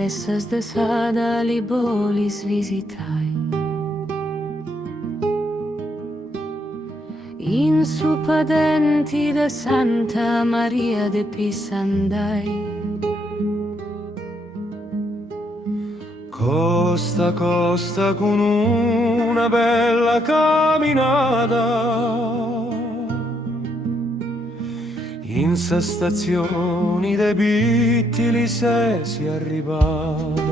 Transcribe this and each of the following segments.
lessas de sada li bolis visitai. In su padenti de Santa Maria de Pisa andai. Costa a costa con una bella camminata, in sa stazioni dei Bittili se si arrivava.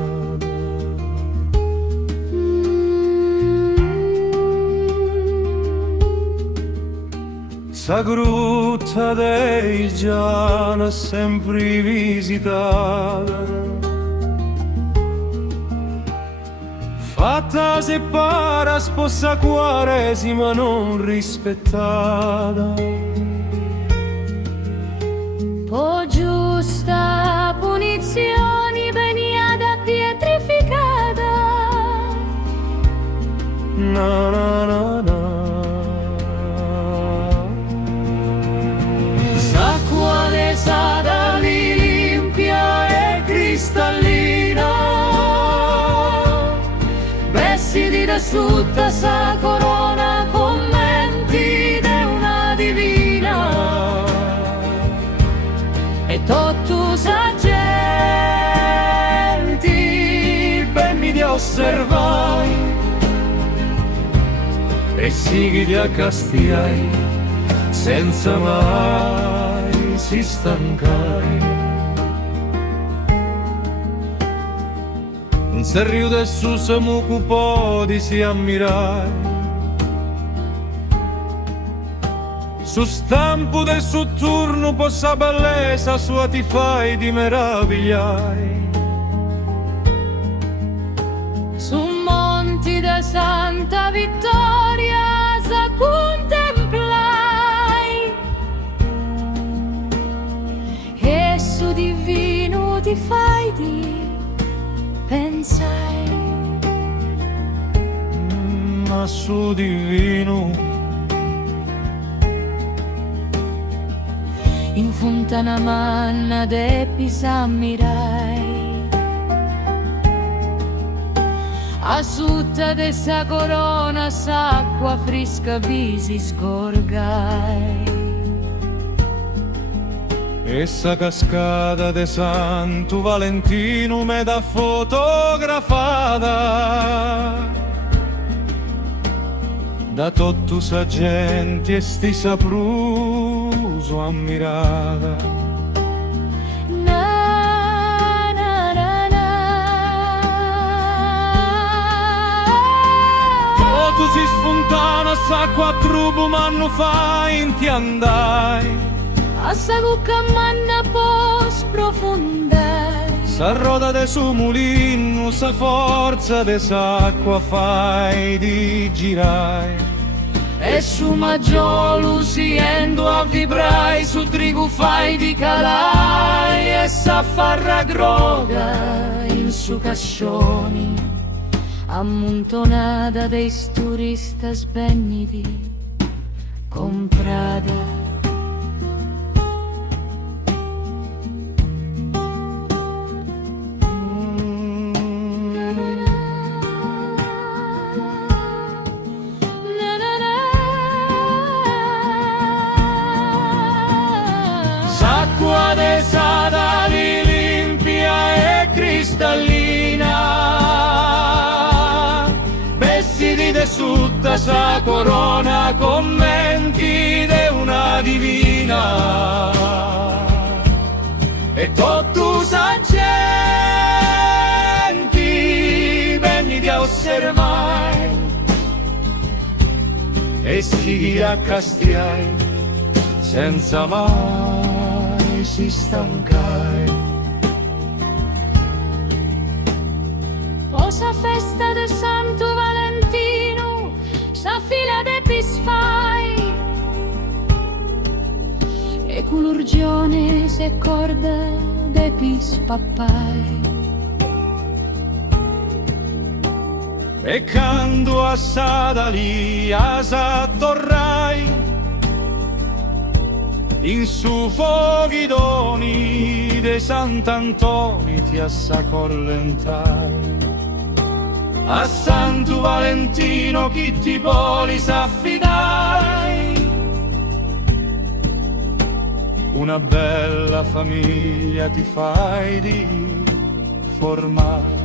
Sa grutta dei Giana sempre visitata, fatta se para sposa Quaresima non rispettata. Po' giusta punizioni venia da pietrificata. Na na na na. S'acqua de sada limpia e cristallina, vestiti da sutta sa corona, commenti de una divina, e tottu sa genti benni di osservai, e sighi di accastiai senza mai si stancai. Un serrio del su samucu podi si ammirai, su stampo del suo turno possa bellezza sua ti fai di meravigliai. Su monti da Santa Vittoria sa contemplai, e su divino ti fai di pensai. Ma su divino In fontana manna de Pisa ammirai, a sutta de sa corona s'acqua fresca visi scorgai. essa cascata de Santo Valentino me da fotografata, da tottu sa gente e sti sapruso ammirata. Na, na, na, na. Totu si sfontana sa quattro m'hanno fa inti andai, A sa cucca manna pos profondai, sa roda de su mulino, sa forza de s'acqua fai di girai, e su maggiolu siendo a vibrai, su trigu fai di calai, e sa farra groga in su cascioni, ammontonata dei turistas benniti, comprata. S'acqua de sada limpia e cristallina, vestiti de sutta sa corona, commenti de una divina, e tottu sa genti venni di osservai, e si accastiai senza mai si stancai. Posa festa de Santo Valentino, sa fila de pisfai, e culurgione se corda de pis pappai. E quando assada lì asa torrai, in su foghi doni de Sant'Antoni ti assacollentai. A Santo Valentino chi ti voli s'affidai, una bella famiglia ti fai di formare.